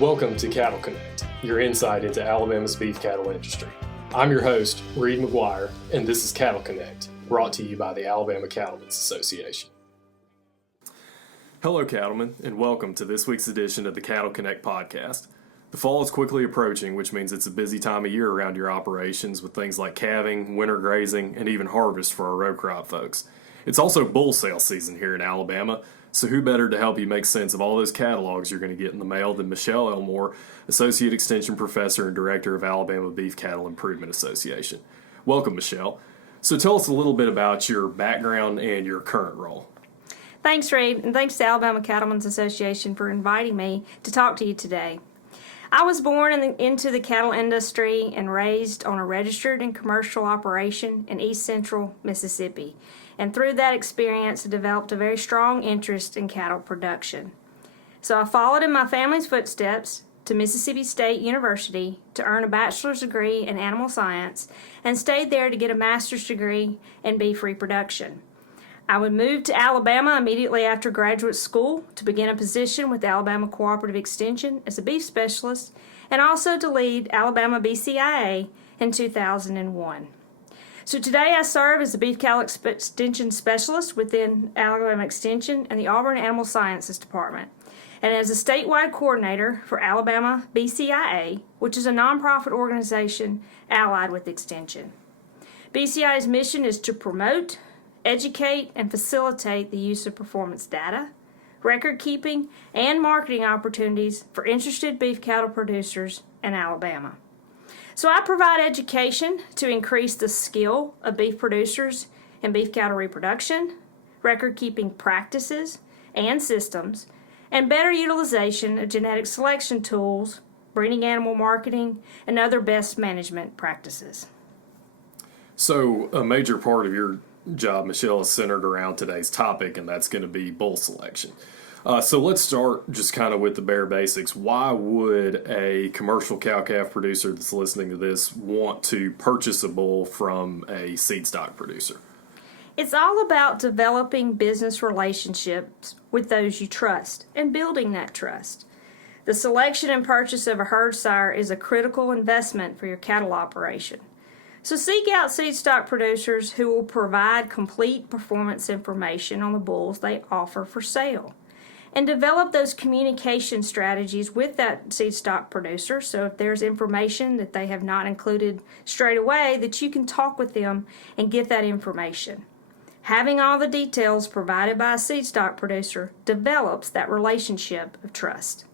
Welcome to Cattle Connect, your insight into Alabama's beef cattle industry. I'm your host, Reid McGuire, and this is Cattle Connect, brought to you by the Alabama Cattlemen's Association. Hello, cattlemen, and welcome to this week's edition of the Cattle Connect podcast. The fall is quickly approaching, which means it's a busy time of year around your operations with things like calving, winter grazing, and even harvest for our row crop folks. It's also bull sale season here in Alabama, so who better to help you make sense of all those catalogs you're going to get in the mail than Michelle Elmore, Associate Extension Professor and Director of Alabama Beef Cattle Improvement Association. Welcome, Michelle. So tell us a little bit about your background and your current role. Thanks, Reid, and thanks to Alabama Cattlemen's Association for inviting me to talk to you today. I was born into the cattle industry and raised on a registered and commercial operation in East Central Mississippi. And through that experience, I developed a very strong interest in cattle production. So I followed in my family's footsteps to Mississippi State University to earn a bachelor's degree in animal science and stayed there to get a master's degree in beef reproduction. I would move to Alabama immediately after graduate school to begin a position with Alabama Cooperative Extension as a beef specialist and also to lead Alabama BCIA in 2001. So today I serve as the Beef Cattle Extension Specialist within Alabama Extension and the Auburn Animal Sciences Department, and as a statewide coordinator for Alabama BCIA, which is a nonprofit organization allied with Extension. BCIA's mission is to promote, educate, and facilitate the use of performance data, record keeping, and marketing opportunities for interested beef cattle producers in Alabama. So I provide education to increase the skill of beef producers in beef cattle reproduction, record-keeping practices and systems, and better utilization of genetic selection tools, breeding animal marketing, and other best management practices. So a major part of your job, Michelle, is centered around today's topic, and that's going to be bull selection. So let's start just kind of with the bare basics. Why would a commercial cow-calf producer that's listening to this want to purchase a bull from a seed stock producer? It's all about developing business relationships with those you trust and building that trust. The selection and purchase of a herd sire is a critical investment for your cattle operation. So seek out seed stock producers who will provide complete performance information on the bulls they offer for sale. And develop those communication strategies with that seed stock producer, so if there's information that they have not included straight away, that you can talk with them and get that information. Having all the details provided by a seed stock producer develops that relationship of trust.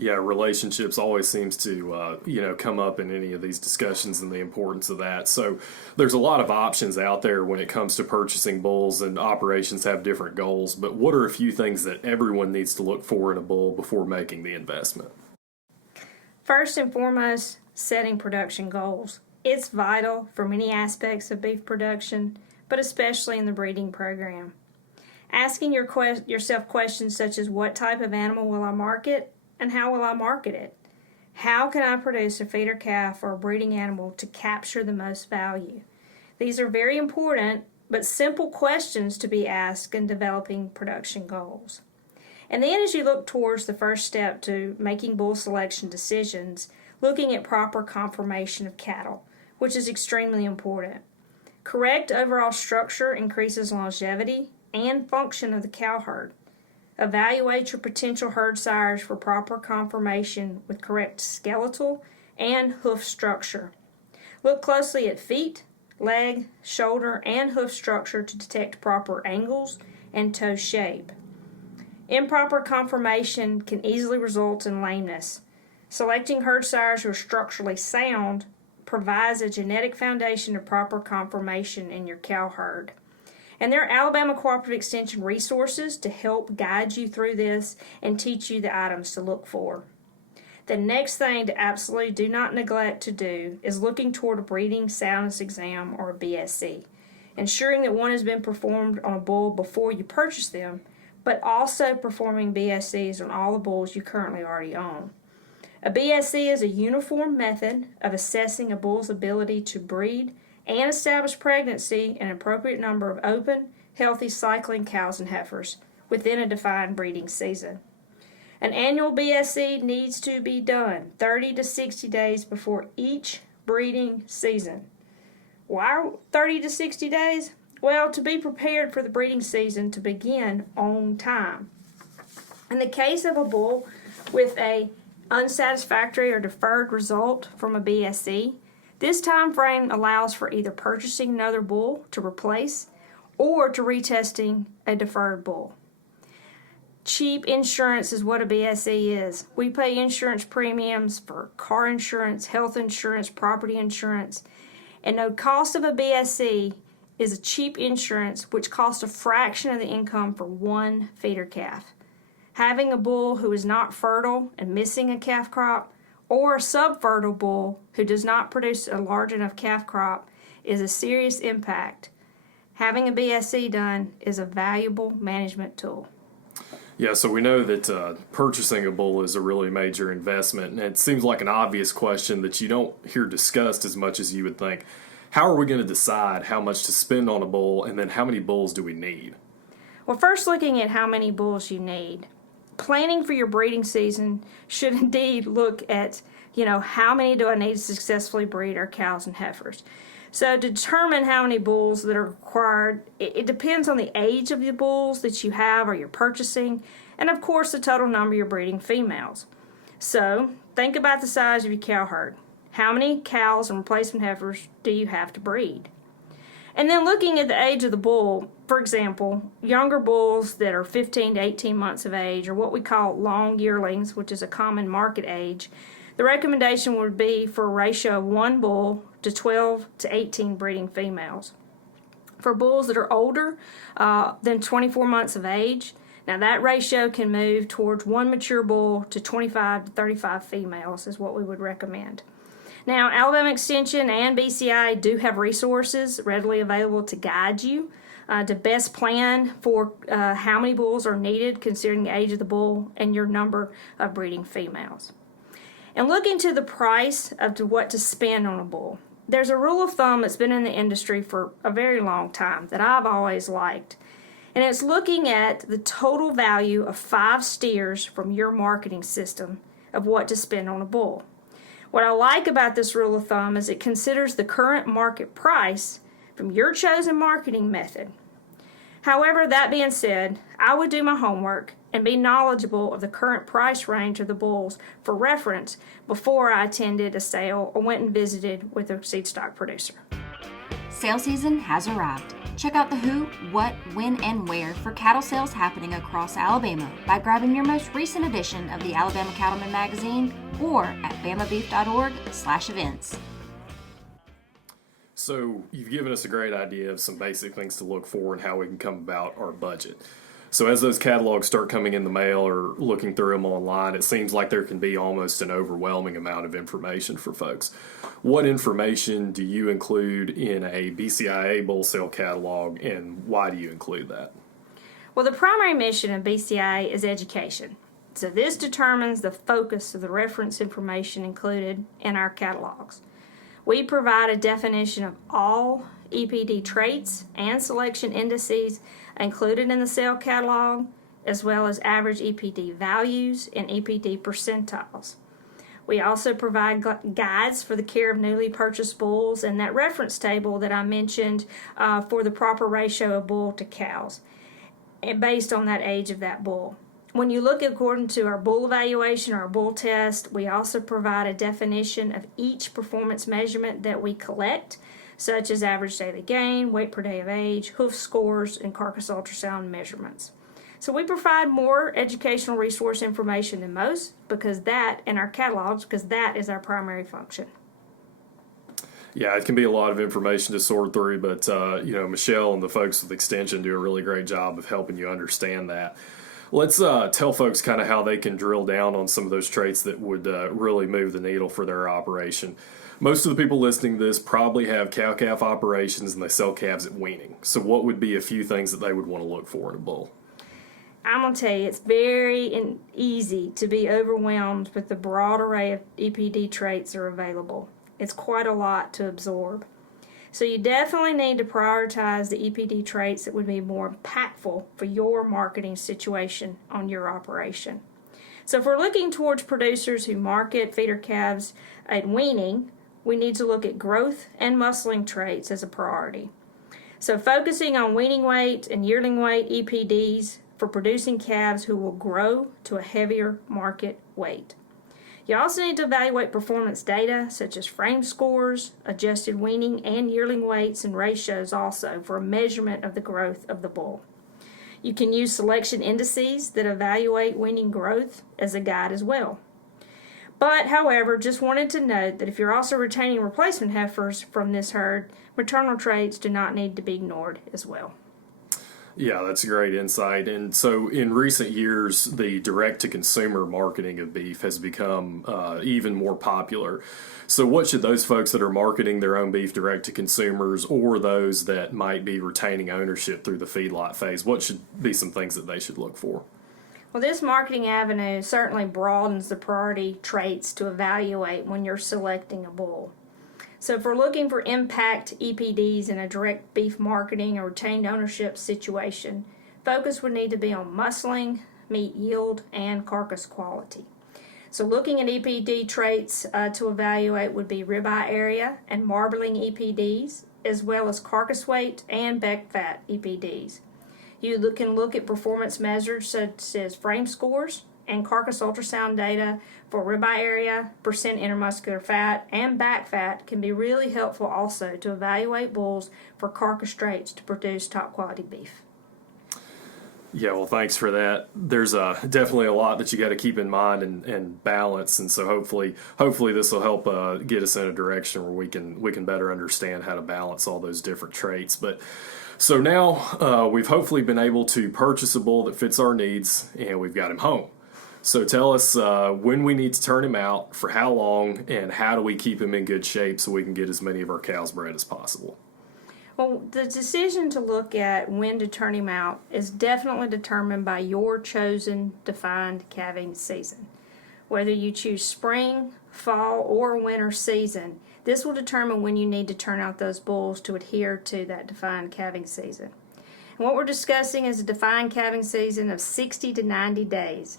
Yeah, relationships always seems to, come up in any of these discussions and the importance of that. So there's a lot of options out there when it comes to purchasing bulls, and operations have different goals. But what are a few things that everyone needs to look for in a bull before making the investment? First and foremost, setting production goals. It's vital for many aspects of beef production, but especially in the breeding program. Asking yourself questions such as, what type of animal will I market? And how will I market it? How can I produce a feeder calf or a breeding animal to capture the most value? These are very important but simple questions to be asked in developing production goals. And then as you look towards the first step to making bull selection decisions, looking at proper conformation of cattle, which is extremely important. Correct overall structure increases longevity and function of the cow herd. Evaluate your potential herd sires for proper conformation with correct skeletal and hoof structure. Look closely at feet, leg, shoulder, and hoof structure to detect proper angles and toe shape. Improper conformation can easily result in lameness. Selecting herd sires who are structurally sound provides a genetic foundation of proper conformation in your cow herd. And there are Alabama Cooperative Extension resources to help guide you through this and teach you the items to look for. The next thing to absolutely do not neglect to do is looking toward a breeding soundness exam or a BSC, ensuring that one has been performed on a bull before you purchase them, but also performing BSCs on all the bulls you currently already own. A BSC is a uniform method of assessing a bull's ability to breed and establish pregnancy in an appropriate number of open, healthy cycling cows and heifers within a defined breeding season. An annual BSE needs to be done 30 to 60 days before each breeding season. Why 30 to 60 days? Well, to be prepared for the breeding season to begin on time. In the case of a bull with a unsatisfactory or deferred result from a BSE, this time frame allows for either purchasing another bull to replace or to retesting a deferred bull. Cheap insurance is what a BSE is. We pay insurance premiums for car insurance, health insurance, property insurance, and the cost of a BSE is a cheap insurance which costs a fraction of the income for one feeder calf. Having a bull who is not fertile and missing a calf crop, or a subfertile bull who does not produce a large enough calf crop, is a serious impact. Having a BSE done is a valuable management tool. Yeah, so we know that purchasing a bull is a really major investment, and it seems like an obvious question that you don't hear discussed as much as you would think. How are we going to decide how much to spend on a bull, and then how many bulls do we need? Well, first looking at how many bulls you need. Planning for your breeding season should indeed look at, how many do I need to successfully breed our cows and heifers. So to determine how many bulls that are required, it depends on the age of the bulls that you have or you're purchasing, and of course the total number you're breeding females. So think about the size of your cow herd. How many cows and replacement heifers do you have to breed? And then looking at the age of the bull, for example, younger bulls that are 15 to 18 months of age, or what we call long yearlings, which is a common market age, the recommendation would be for a ratio of 1 bull to 12 to 18 breeding females. For bulls that are older than 24 months of age, now that ratio can move towards 1 mature bull to 25 to 35 females is what we would recommend. Now, Alabama Extension and BCIA do have resources readily available to guide you to best plan for how many bulls are needed considering the age of the bull and your number of breeding females. And looking to the price of what to spend on a bull, there's a rule of thumb that's been in the industry for a very long time that I've always liked. And it's looking at the total value of 5 steers from your marketing system of what to spend on a bull. What I like about this rule of thumb is it considers the current market price from your chosen marketing method. However, that being said, I would do my homework and be knowledgeable of the current price range of the bulls for reference before I attended a sale or went and visited with a seed stock producer. Sale season has arrived. Check out the who, what, when, and where for cattle sales happening across Alabama by grabbing your most recent edition of the Alabama Cattleman magazine or at bamabeef.org/events. So you've given us a great idea of some basic things to look for and how we can come about our budget. So as those catalogs start coming in the mail or looking through them online, it seems like there can be almost an overwhelming amount of information for folks. What information do you include in a BCIA bull sale catalog, and why do you include that? Well, the primary mission of BCIA is education. So this determines the focus of the reference information included in our catalogs. We provide a definition of all EPD traits and selection indices included in the sale catalog, as well as average EPD values and EPD percentiles. We also provide guides for the care of newly purchased bulls and that reference table that I mentioned for the proper ratio of bull to cows, and based on that age of that bull. When you look according to our bull evaluation or our bull test, we also provide a definition of each performance measurement that we collect, such as average daily gain, weight per day of age, hoof scores, and carcass ultrasound measurements. So we provide more educational resource information than most because that is our primary function. Yeah, it can be a lot of information to sort through, but Michelle and the folks with Extension do a really great job of helping you understand that. Let's tell folks kind of how they can drill down on some of those traits that would really move the needle for their operation. Most of the people listening to this probably have cow-calf operations and they sell calves at weaning. So what would be a few things that they would want to look for in a bull? I'm going to tell you, it's very easy to be overwhelmed with the broad array of EPD traits that are available. It's quite a lot to absorb. So you definitely need to prioritize the EPD traits that would be more impactful for your marketing situation on your operation. So if we're looking towards producers who market feeder calves at weaning, we need to look at growth and muscling traits as a priority. So focusing on weaning weight and yearling weight EPDs for producing calves who will grow to a heavier market weight. You also need to evaluate performance data such as frame scores, adjusted weaning and yearling weights and ratios also for a measurement of the growth of the bull. You can use selection indices that evaluate weaning growth as a guide as well. But, however, just wanted to note that if you're also retaining replacement heifers from this herd, maternal traits do not need to be ignored as well. Yeah, that's great insight. And so in recent years, the direct-to-consumer marketing of beef has become even more popular. So what should those folks that are marketing their own beef direct-to-consumers or those that might be retaining ownership through the feedlot phase, what should be some things that they should look for? Well, this marketing avenue certainly broadens the priority traits to evaluate when you're selecting a bull. So if we're looking for impact EPDs in a direct beef marketing or retained ownership situation, focus would need to be on muscling, meat yield, and carcass quality. So looking at EPD traits to evaluate would be ribeye area and marbling EPDs, as well as carcass weight and beck fat EPDs. You can look at performance measures such as frame scores and carcass ultrasound data for ribeye area, percent intermuscular fat, and back fat can be really helpful also to evaluate bulls for carcass traits to produce top quality beef. Yeah, well, thanks for that. There's definitely a lot that you got to keep in mind and balance, and so hopefully this will help get us in a direction where we can better understand how to balance all those different traits. But so now we've hopefully been able to purchase a bull that fits our needs, and we've got him home. So tell us when we need to turn him out, for how long, and how do we keep him in good shape so we can get as many of our cows bred as possible. Well, the decision to look at when to turn him out is definitely determined by your chosen defined calving season. Whether you choose spring, fall, or winter season, this will determine when you need to turn out those bulls to adhere to that defined calving season. And what we're discussing is a defined calving season of 60 to 90 days.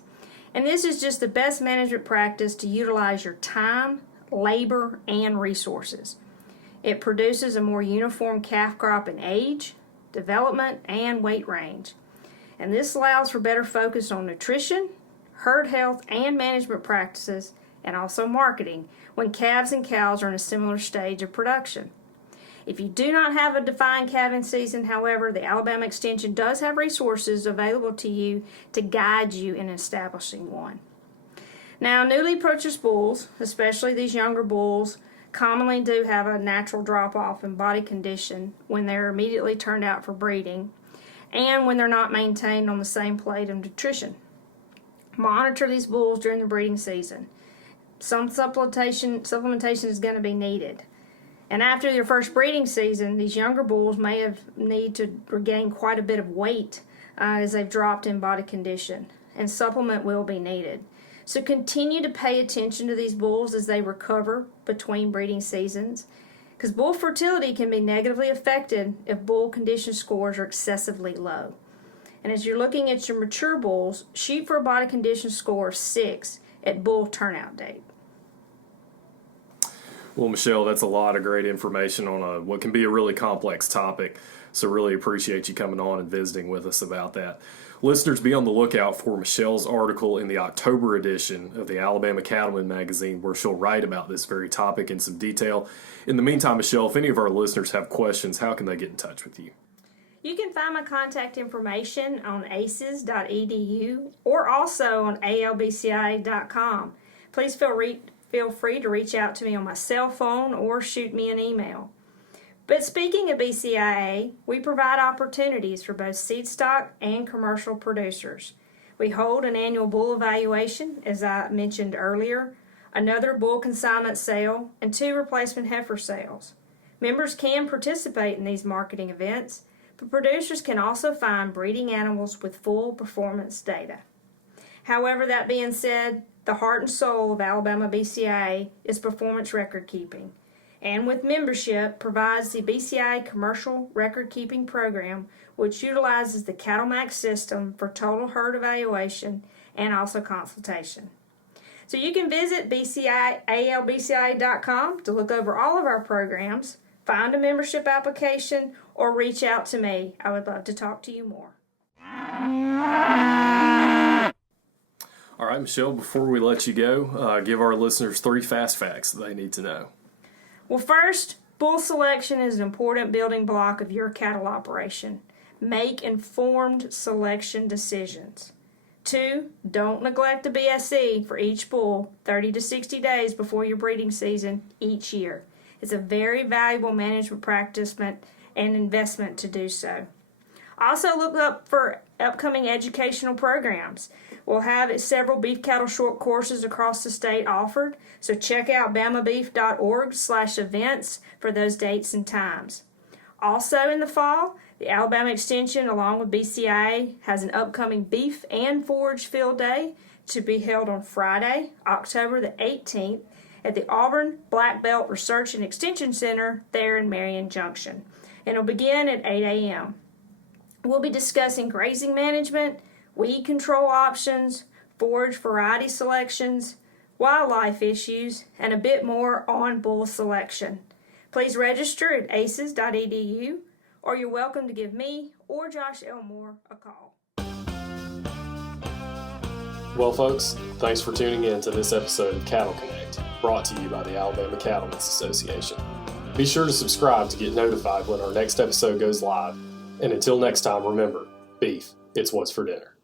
And this is just the best management practice to utilize your time, labor, and resources. It produces a more uniform calf crop in age, development, and weight range. And this allows for better focus on nutrition, herd health, and management practices, and also marketing when calves and cows are in a similar stage of production. If you do not have a defined calving season, however, the Alabama Extension does have resources available to you to guide you in establishing one. Now, newly purchased bulls, especially these younger bulls, commonly do have a natural drop-off in body condition when they're immediately turned out for breeding and when they're not maintained on the same plate of nutrition. Monitor these bulls during the breeding season. Some supplementation is going to be needed. And after your first breeding season, these younger bulls may need to regain quite a bit of weight as they've dropped in body condition, and supplement will be needed. So continue to pay attention to these bulls as they recover between breeding seasons, because bull fertility can be negatively affected if bull condition scores are excessively low. And as you're looking at your mature bulls, shoot for a body condition score of 6 at bull turnout date. Well, Michelle, that's a lot of great information on what can be a really complex topic. So really appreciate you coming on and visiting with us about that. Listeners, be on the lookout for Michelle's article in the October edition of the Alabama Cattleman magazine, where she'll write about this very topic in some detail. In the meantime, Michelle, if any of our listeners have questions, how can they get in touch with you? You can find my contact information on aces.edu or also on albcia.com. Please feel free to reach out to me on my cell phone or shoot me an email. But speaking of BCIA, we provide opportunities for both seed stock and commercial producers. We hold an annual bull evaluation, as I mentioned earlier, another bull consignment sale, and 2 replacement heifer sales. Members can participate in these marketing events, but producers can also find breeding animals with full performance data. However, that being said, the heart and soul of Alabama BCIA is performance record keeping. and with membership provides the BCIA Commercial Record Keeping Program, which utilizes the CattleMax system for total herd evaluation and also consultation. So you can visit albcia.com to look over all of our programs, find a membership application, or reach out to me. I would love to talk to you more. All right, Michelle, before we let you go, give our listeners 3 fast facts that they need to know. Well, first, bull selection is an important building block of your cattle operation. Make informed selection decisions. 2, don't neglect the BSE for each bull 30 to 60 days before your breeding season each year. It's a very valuable management practice and investment to do so. Also, look up for upcoming educational programs. We'll have several beef cattle short courses across the state offered, so check out bamabeef.org/events for those dates and times. Also in the fall, the Alabama Extension, along with BCIA, has an upcoming beef and forage field day to be held on Friday, October the 18th, at the Auburn Black Belt Research and Extension Center there in Marion Junction. And it'll begin at 8 a.m. We'll be discussing grazing management, weed control options, forage variety selections, wildlife issues, and a bit more on bull selection. Please register at aces.edu, or you're welcome to give me or Josh Elmore a call. Well, folks, thanks for tuning in to this episode of Cattle Connect, brought to you by the Alabama Cattlemen's Association. Be sure to subscribe to get notified when our next episode goes live. And until next time, remember, beef, it's what's for dinner.